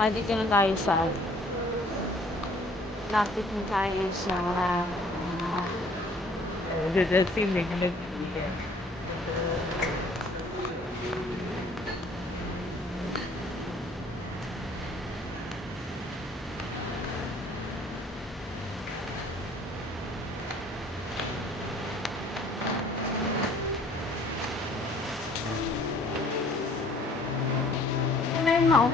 Dito na tayo sa lapit na tayo sa sinig nag-iyan. Ano mo?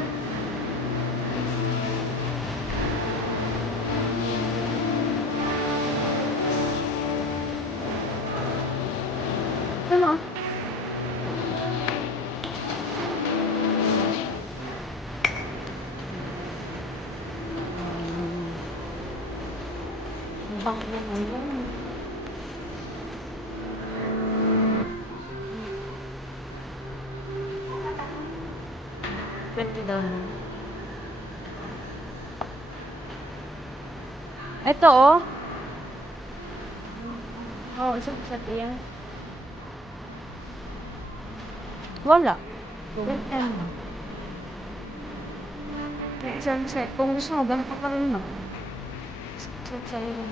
Ano? Ang bango naman yun. Pwede daw. Ito oh. Oo, isang set yan. Wala. Ano? Isang set. Kung gusto mo, ganun pa rin no. Set sa'yo.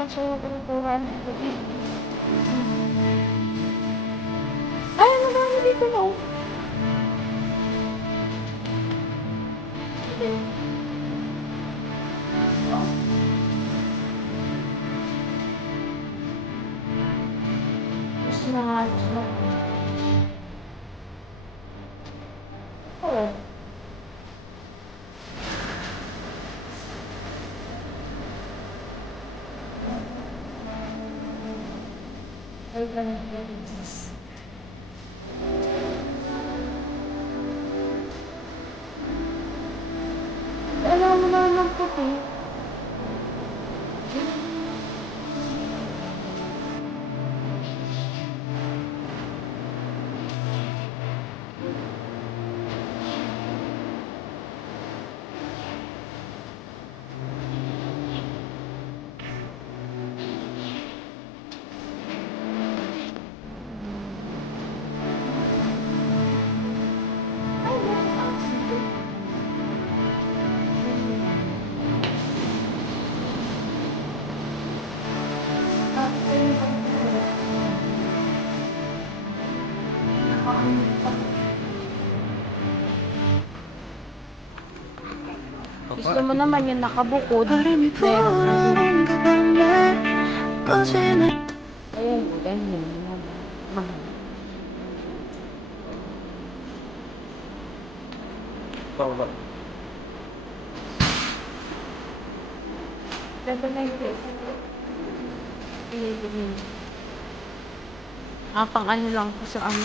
Pagsukuran. Ay, ano ba dito no? Gusto na nga. Oo. Ay, ganun. Alam mo na ng puti. Gusto mo naman yung nakabukod. Meron. Ayun, ganyan. Mahal. Baba. Ganda na yung pang ano lang ko sa ano.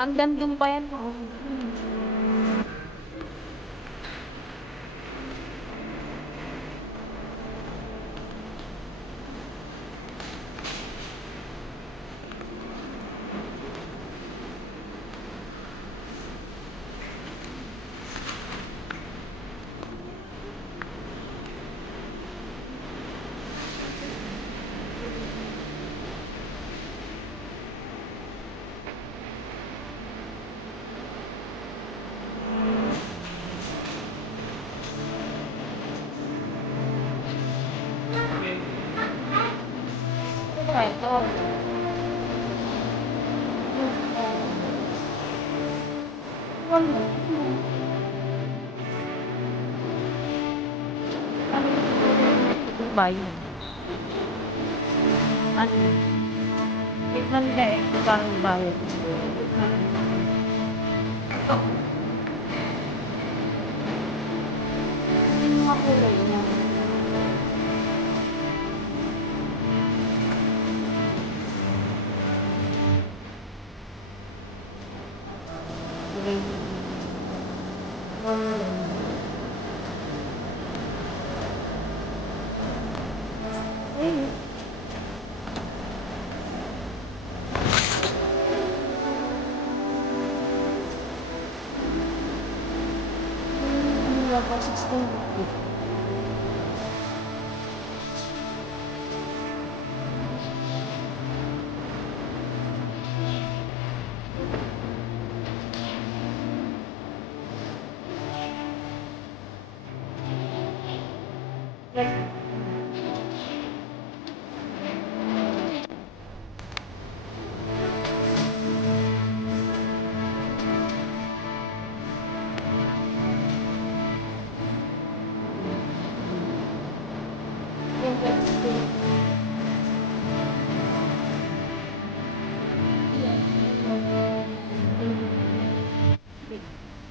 Hanggang doon pa yan. Oo. Wala. Ano yung bayan? Ano? Tignan nila eh, kung paano bayad. Ano yung mga kulay niya? Ayun. Ano nga po, 1650.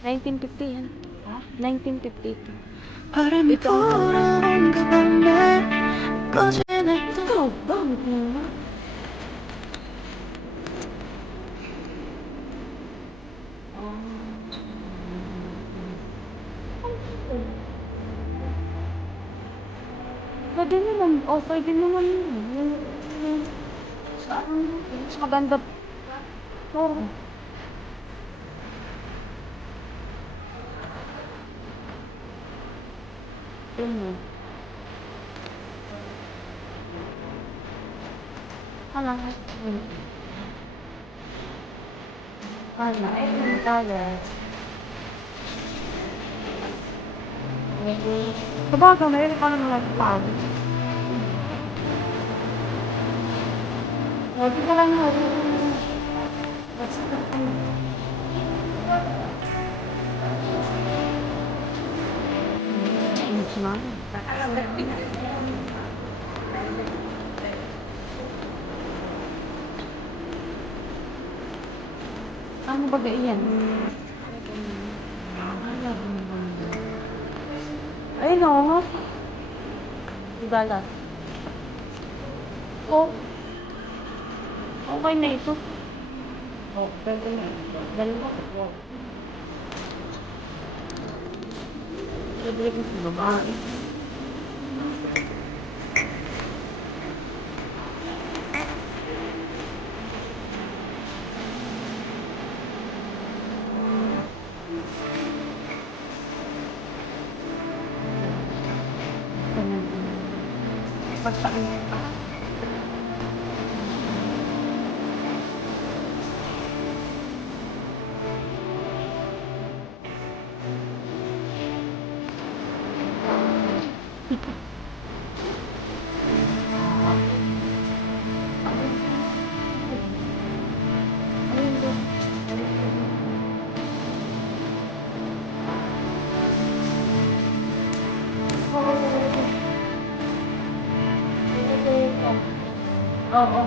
$19.50 yan. Ha? $19.52. Ito ang ito. Bakit mo? Pwede naman. Oh, pwede naman yun. Mas maganda. Oo. Yun. Ano? Ano? Sabagay, mayroon ka naman nagpapagod. Lagi ka lang natin. Ano ba yan? Ay, no. Ibala. Oh. Okay na ito. Oh, pwede na. Dalawa. Pwede ko sa babae. Pagtaan pa. Oo.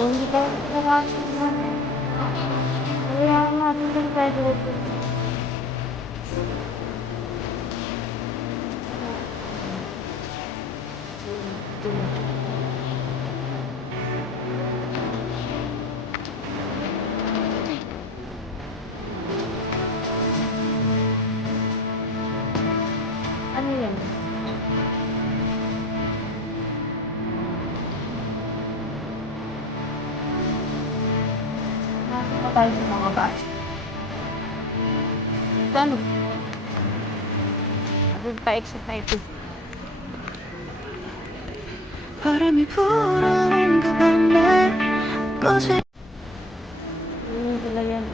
Hindi ka nakakasama. Kaya nga, hindi tayo dito. Ano yan? Nasa pa tayo sa mga bahay. Ano? Doon pa excited. 바람이 불어온 그 밤에 꺼진 Sila yan.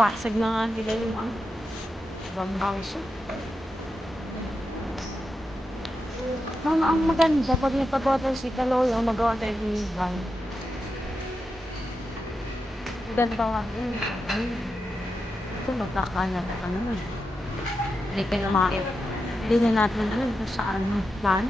Pasag na nga nila yung bangkangso. Ang maganda pag nagpagawa tayo si Kaloy, ang magawa tayo ng van. Ganda nga. Ito magkakalat ka naman. Hindi ka na makakit. Hindi na natin alam kung saan van.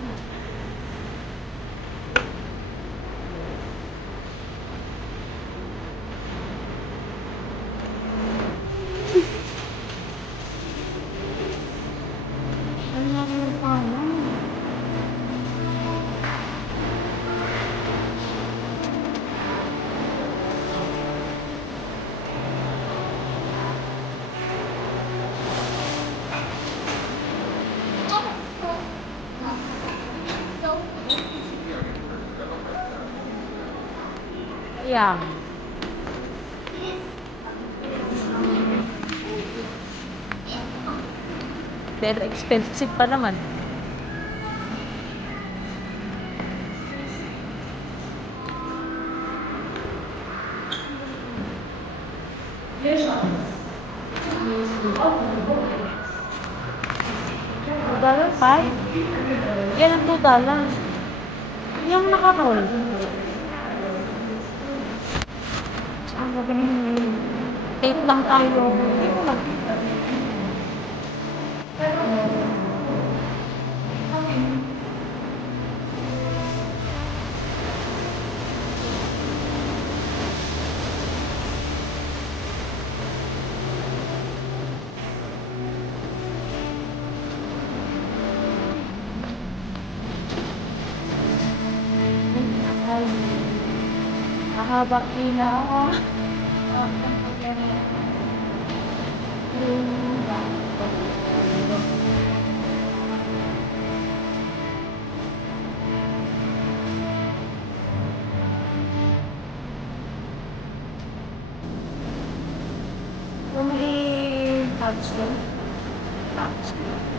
Ano nga yung pangalan? Ayan. Pero expensive pa naman. $2 pa? Yan ang $2. Yung naka-roll. Saan ba ganun? Tape lang tayo. Mahaba kila ako. Kung may touch doon. Touch.